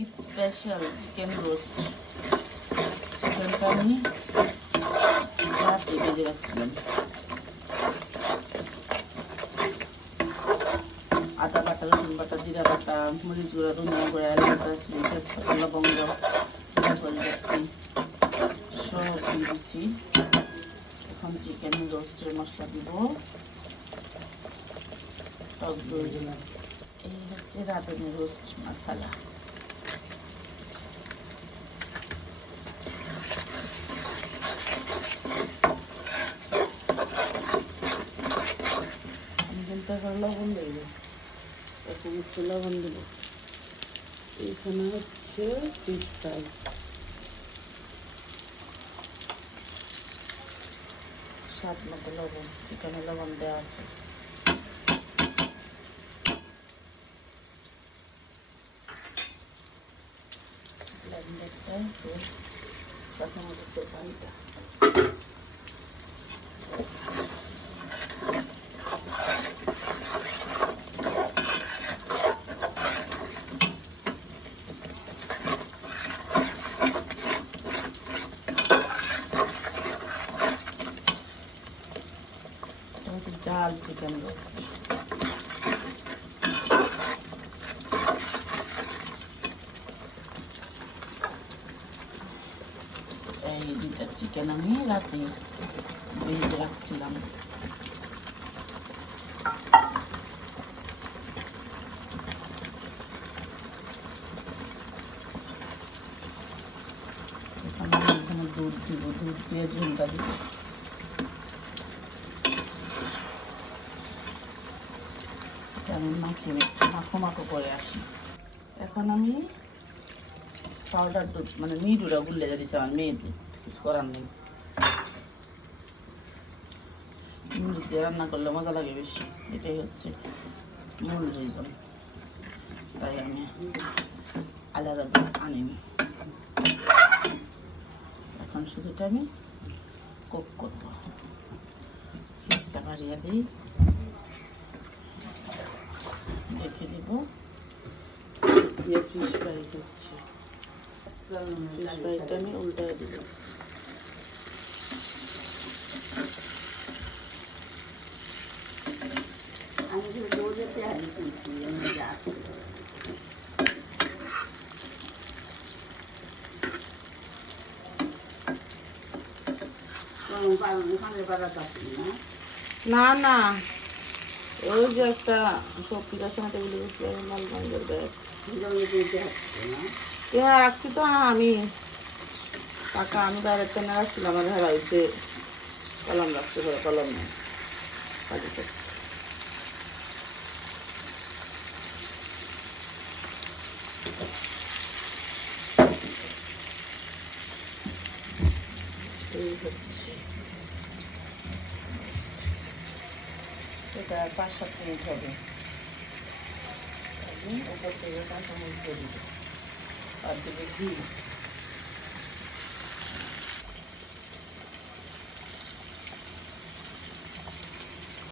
Eid special chicken roast চিকেনটা আমি ভেজে রাখছিলাম আদা বাটা, রসুন বাটা, জিরা বাটা, মরিচ গুঁড়া, ধনিয়া গুঁড়া, এলাচ বাটা লবঙ্গ সব দিয়ে দিচ্ছি এখন চিকেন রোস্টের মশলা দিব। টক দই। এই হচ্ছে রাঁধুনি রোস্ট মশলা আমি কিন্তু এখন লবণ দেব। এখন হচ্ছে লবণ দেব। এইখানে হচ্ছে ফ্রাই স্বাদ মতো লবণ, এখানে লবণ দেওয়া আছে। ব্লেন্ডারটা দিতে পানিটা এটা হচ্ছে জাল চিকেন রোস্ট এই দুইটা চিকেন আমি রাতে ভেজে রাখছিলাম এখানে আমি এখানে দুধ দিব দুধ দিয়ে ঝোলটা দিব আমি মাখিয়ে মাখো মাখো করে আসি। এখন আমি পাউডার দুধ মানে মিডুরা গুলে যাচ্ছে আমার মেয়ে কিছু করার নেই। দুধ দিয়ে রান্না করলে মজা লাগে বেশি, এটাই হচ্ছে মূল রিজন তাই আমি আলাদা দুধ আনিনি। এখন শুধুটা আমি কোক করব। হিটটা বাড়িয়ে দিই। রেখে দিব। দিয়ে ফিশ ফ্রাই করছি ফিশ ফ্রাইটা আমি উল্টায় দিব না না। ওই যে একটা সব পিঠার সময় টেবিলে বসে লালগঞ্জের ব্যাগ হ্যাঁ রাখছি তো হ্যাঁ আমি টাকা আমি বাইরের টেনে রাখছিলাম, আমার হেরা হয়েছে কলম রাখতে পারে কলম নেই। এই হচ্ছে। এটা পাঁচ সাত মিনিট হবে। উপর থেকে কাঁচামরিচ দিয়ে দিব আর দেবে ঘি